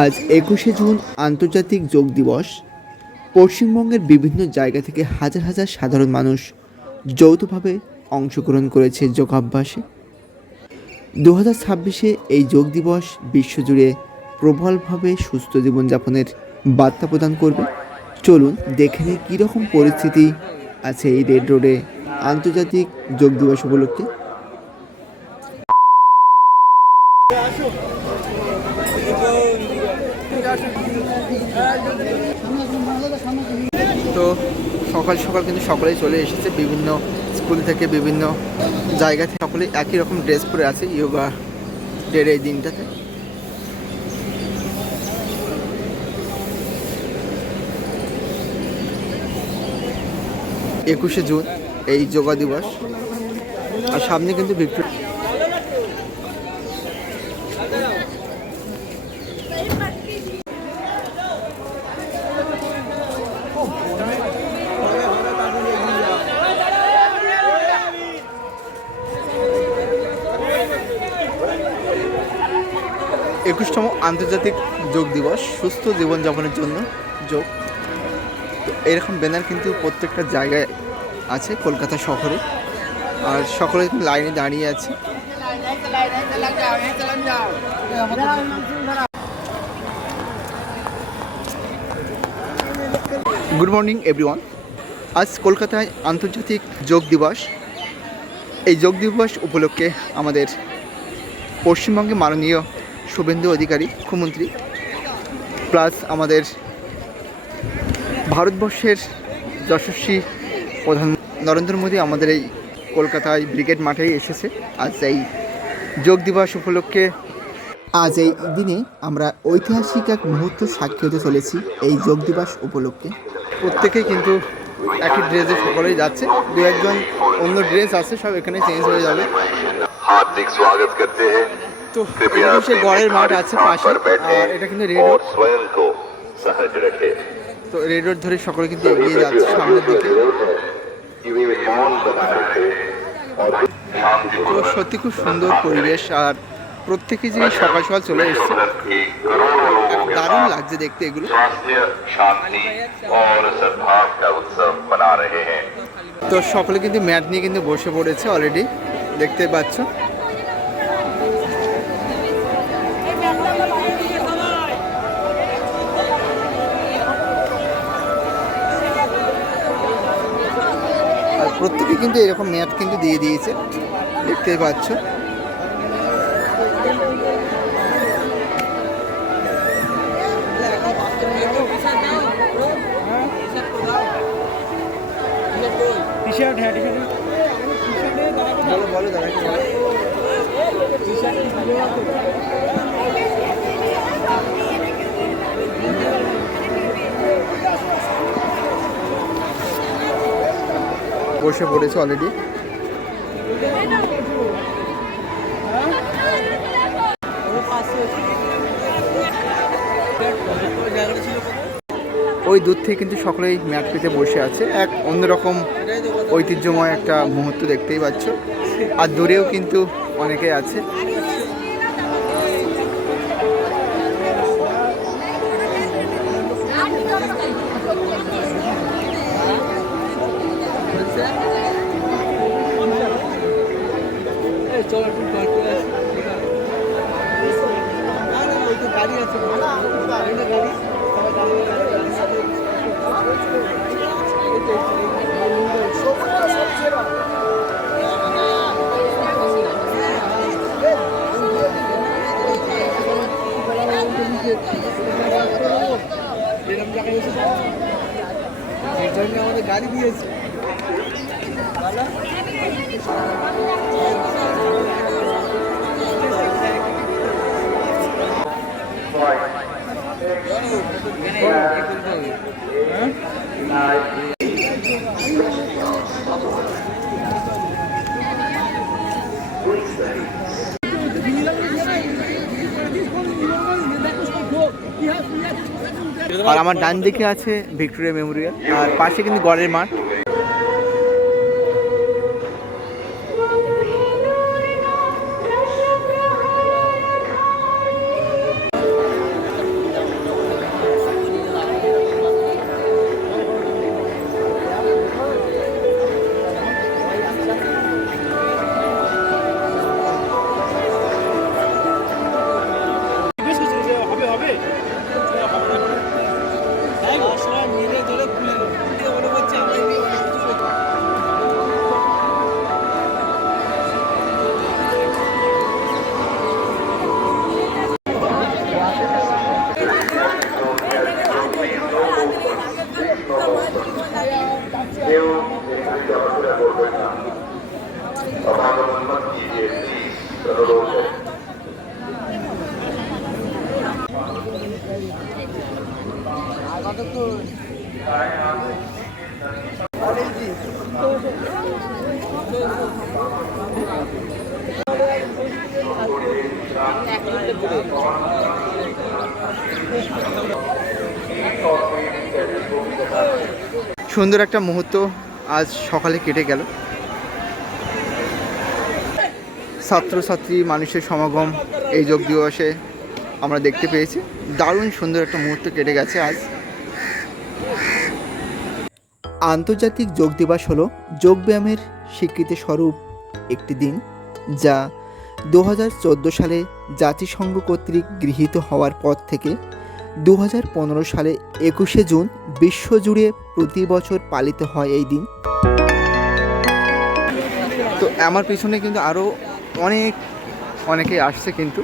আজ ২১শে জুন আন্তর্জাতিক যোগ দিবস। পশ্চিমবঙ্গের বিভিন্ন জায়গা থেকে হাজার হাজার সাধারণ মানুষ যৌথভাবে অংশগ্রহণ করেছে যোগাভ্যাসে। ২০২৬-এ এই যোগ দিবস বিশ্বজুড়ে প্রবলভাবে সুস্থ জীবনযাপনের বার্তা প্রদান করবে। চলুন দেখে নিই কীরকম পরিস্থিতি আছে এই রেড রোডে আন্তর্জাতিক যোগ দিবস উপলক্ষে। তো সকাল সকাল কিন্তু সকলেই চলে এসেছে, বিভিন্ন স্কুল থেকে বিভিন্ন জায়গা থেকে সকলেই একই রকম ড্রেস পরে আছে যোগা ডের এই দিনটাতে। একুশে জুন এই যোগা দিবস, আর সামনে কিন্তু ভিক্টোরিয়া। একুশতম আন্তর্জাতিক যোগ দিবস, সুস্থ জীবনযাপনের জন্য যোগ। তো এরকম ব্যানার কিন্তু প্রত্যেকটা জায়গায় আছে কলকাতা শহরে, আর সকলে লাইনে দাঁড়িয়ে আছে। Good morning everyone. আজ কলকাতায় আন্তর্জাতিক যোগ দিবস। এই যোগ দিবস উপলক্ষে আমাদের পশ্চিমবঙ্গে মাননীয় শুভেন্দু অধিকারী মুখ্যমন্ত্রী, প্লাস আমাদের ভারতবর্ষের যশস্বী প্রধান নরেন্দ্র মোদী আমাদের এই কলকাতায় ব্রিগেড মাঠেই এসেছে আজ এই যোগ দিবস উপলক্ষে। আজ এই দিনে আমরা ঐতিহাসিক এক মুহূর্ত সাক্ষী হতে চলেছি এই যোগ দিবস উপলক্ষে। প্রত্যেকেই কিন্তু একই ড্রেসে সকলেই যাচ্ছে, দু একজন অন্য ড্রেস আছে, সব এখানে চেঞ্জ হয়ে যাবে। তো সে গড়ের মাঠ আছে পাশে, আর এটা কিন্তু রেড রোড। তো রেড রোড ধরে সকলে কিন্তু এগিয়ে যাচ্ছে সামনের দিকে। তো সত্যি খুব সুন্দর পরিবেশ, আর প্রত্যেকে যে সকাল সকাল চলে এসছে, দারুণ লাগছে দেখতে এগুলো। তো সকলে কিন্তু ম্যাট নিয়ে কিন্তু বসে পড়েছে অলরেডি, দেখতে পাচ্ছ। প্রত্যেকে কিন্তু এরকম ম্যাট কিন্তু দিয়ে দিয়েছে, দেখতেই পাচ্ছ। বসে পড়েছে অলরেডি। ওই দূর থেকে কিন্তু সকলেই ম্যাট পেতে বসে আছে, এক অন্যরকম ঐতিহ্যময় একটা মুহূর্ত দেখতেই পাচ্ছ। আর দূরেও কিন্তু অনেকে আছে। আমাদের গাড়ি দিয়েছে। আর আমার ডান দিকে আছে ভিক্টোরিয়া মেমোরিয়াল, আর পাশে কিন্তু গড়ের মাঠ। সুন্দর একটা মুহূর্ত আজ সকালে কেটে গেল। ছাত্রছাত্রী মানুষের সমাগম এই যোগ দিবসে আমরা দেখতে পেয়েছি। দারুণ সুন্দর একটা মুহূর্ত কেটে গেছে আজ। আন্তর্জাতিক যোগ দিবস হলো যোগব্যায়ামের স্বীকৃতি স্বরূপ একটি দিন, যা 2014 সালে জাতিসংঘ কর্তৃক গৃহীত হওয়ার পর থেকে 2015 সালে 21শে জুন বিশ্বজুড়ে প্রতি বছর পালিত হয় এই দিন। তো আমার পিছনে কিন্তু আরও অনেকেই আসছে কিন্তু।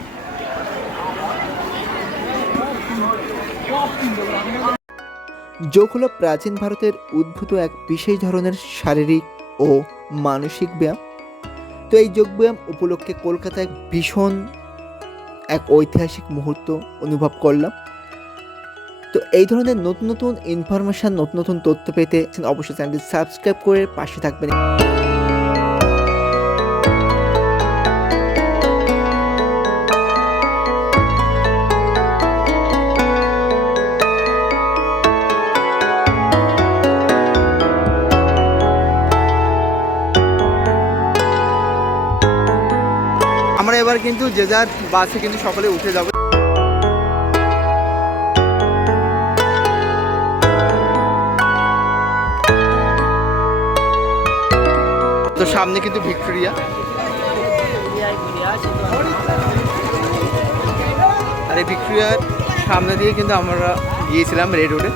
যোগ হলো প্রাচীন ভারতের উদ্ভূত এক বিশেষ ধরনের শারীরিক ও মানসিক ব্যায়াম। তো এই যোগব্যায়াম উপলক্ষে কলকাতায় ভীষণ এক ঐতিহাসিক মুহূর্ত অনুভব করলাম। তো এই ধরনের নতুন নতুন ইনফরমেশান, নতুন নতুন তথ্য পেতে অবশ্যই চ্যানেলটি সাবস্ক্রাইব করে পাশে থাকবেন। আমরা এবার কিন্তু যে যার বাসে কিন্তু সকলে উঠে যাব। তো সামনে কিন্তু ভিক্টোরিয়া, আর এই ভিক্টোরিয়ার সামনে দিয়ে কিন্তু আমরা গিয়েছিলাম রেড রোডে।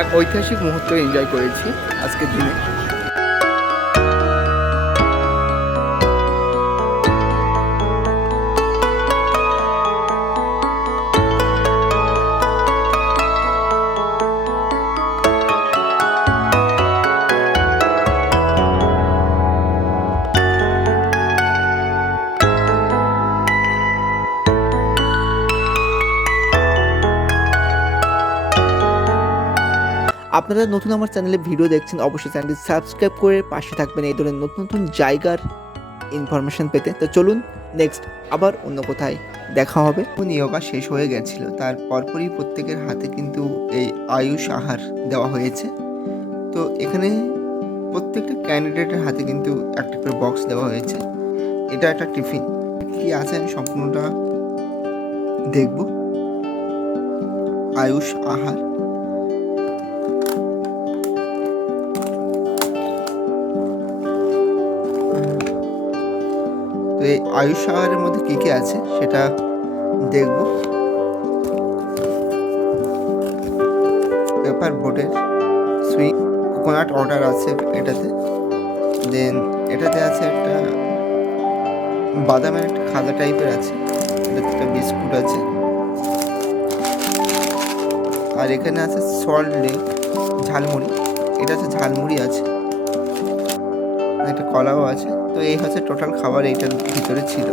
এক ঐতিহাসিক মুহূর্ত এনজয় করেছি আজকের দিনে। আপনারা নতুন আমার চ্যানেলে ভিডিও দেখছেন, অবশ্যই চ্যানেলটি সাবস্ক্রাইব করে পাশে থাকবেন এই ধরনের নতুন নতুন জায়গার ইনফরমেশন পেতে। তো চলুন নেক্সট আবার অন্য কোথায় দেখা হবে। যোগা শেষ হয়ে গেছিল, তার পরপরই প্রত্যেকের হাতে কিন্তু এই আয়ুষ আহার দেওয়া হয়েছে। তো এখানে প্রত্যেকটা ক্যান্ডিডেটের হাতে কিন্তু একটা করে বক্স দেওয়া হয়েছে। এটা একটা টিফিন, কি আছে আমি সম্পূর্ণটা দেখব। আয়ুষ আহার, তো এই আয়ুষ আহারের মধ্যে কী কী আছে সেটা দেখব। পেপার বোটের সুইট কোকোনাট ওয়াটার আছে এটাতে, দেন এটাতে আছে একটা বাদামের একটা খাজা টাইপের আছে, এটাতে একটা বিস্কুট আছে, আর এখানে আছে সল্ট লেক ঝালমুড়ি, এটা আছে ঝালমুড়ি আছে, একটা কলাও আছে। তো এই হচ্ছে টোটাল খাবার এইটার ভিতরে ছিল।